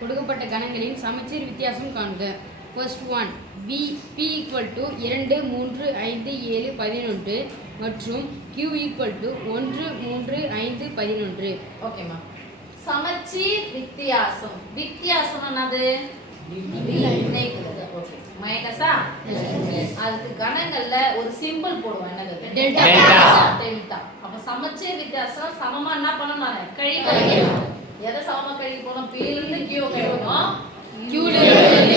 கொடுக்கப்பட்ட கணங்களின் சமச்சீர் வித்தியாசம் காண்க. First one, p equal to 2 3 5 7 11 மற்றும் q ஈக்குவல் டு 1 3 5 11. ஓகேம்மா. சமச்சீர் வித்தியாசம். வித்தியாசம் என்னது? ஓகே. மைனஸா? அதுக்கு கணங்கள்ல ஒரு சிம்பிள் போடுவோம். என்னது? டெல்டா. அப்ப சமச்சீர் வித்தியாசம் சமமா என்ன பண்ணணும்? நான் கழிக்கணும். எதை சமமா கழிக்க போறோம்? p ல இருந்து q கழிக்கணும். q ல இருந்து p.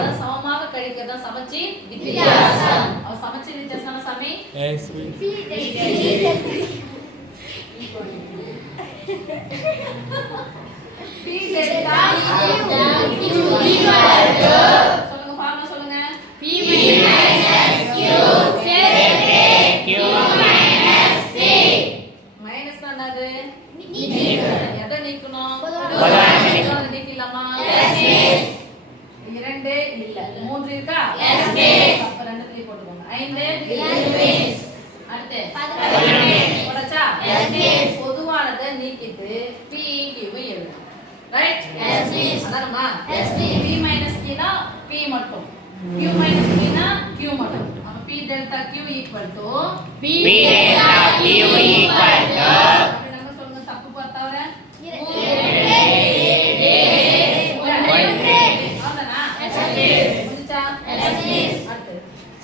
அத சமமாக கழிக்கிறது சமச்சீர் வித்தியாசம். அப்ப சமச்சீர் வித்தியாசம் சாமி p delta q equal to சொல்லுங்க ஃபார்முலா சொல்லுங்க. p மைனஸ் q சேர்த்து q மைனஸ் p. மைனஸ் என்னது? எதை நீக்கணும்? நீக்கலாமா? இரண்டு இல்ல 3 இருக்கா? அப்ப ரெண்டுத்துலயே போட்டுக்கோங்க. 5 அடுத்து 11 போடச்சா? பொதுவானதை நீக்கிட்டு p q எழுதணும். ரைட்? அதானமா? p மைனஸ் q னா p மட்டும், q மைனஸ் p னா q மட்டும். அப்ப p delta q equal to p delta q equal to நம்ம சொல்லுங்க. தப்பு பார்த்தாவற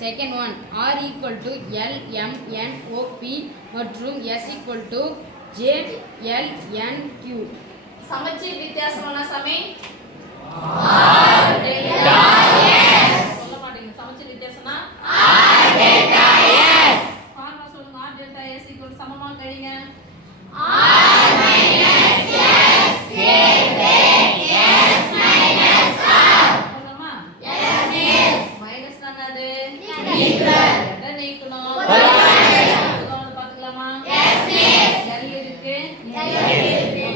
second one, r equal to l m n o p மற்றும் s equal to j l n q. சமச்சீர் வித்தியாசம் என்ன சாமி? r delta s. சொல்ல மாட்டீங்க. சமச்சீர் வித்தியாசம்னா r டெல்டா s. ஃபார்முலா சொல்லுங்க. r டெல்டா s ஈக்குவல் சமமா கழிங்க. r மைனஸ் s சேர்த்து s மைனஸ் r. சொல்லுமா? s மைனஸ் என்னது? நீக்கல். எதை நீக்கணும்? உதாரணம் பார்த்துக்கலாமா? l இருக்கு,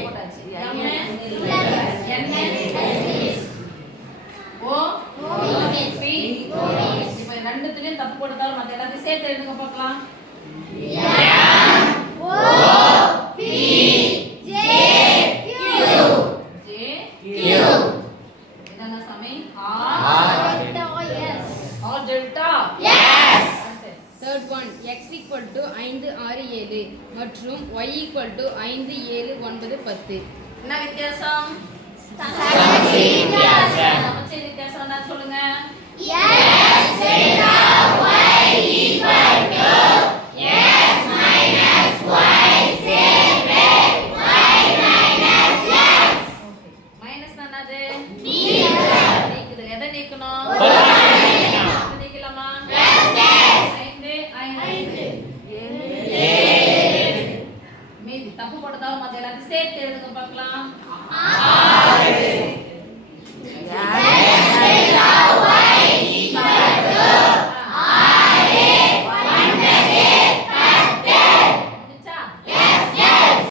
போட்டாச்சு. m n o p. இப்போ ரெண்டுத்துலயும் தப்பு போட்டாலும் மத்த எல்லாத்தையும் சேர்த்து எழுதுங்க பார்க்கலாம். என்னங்க சாமி? r delta s. Third one, x equal to 5 6 7 மற்றும் y ஈக்குவல் டு 5 7 9 10. என்ன வித்தியாசம்? சமச்சீர் வித்தியாசம். சமச்சீர் வித்தியாசம் என்ன சொல்லுங்க? x delta y equal to x minus y சேர்த்து y மைனஸ் x. மைனஸ் என்னது? நீக்குது. எதை நீக்கணும்? நீக்கலாமா? 5 மீதி தப்பு போட்டதால மத்த எல்லாத்தையும் சேர்த்து எழுதுங்க பார்க்கலாம். 6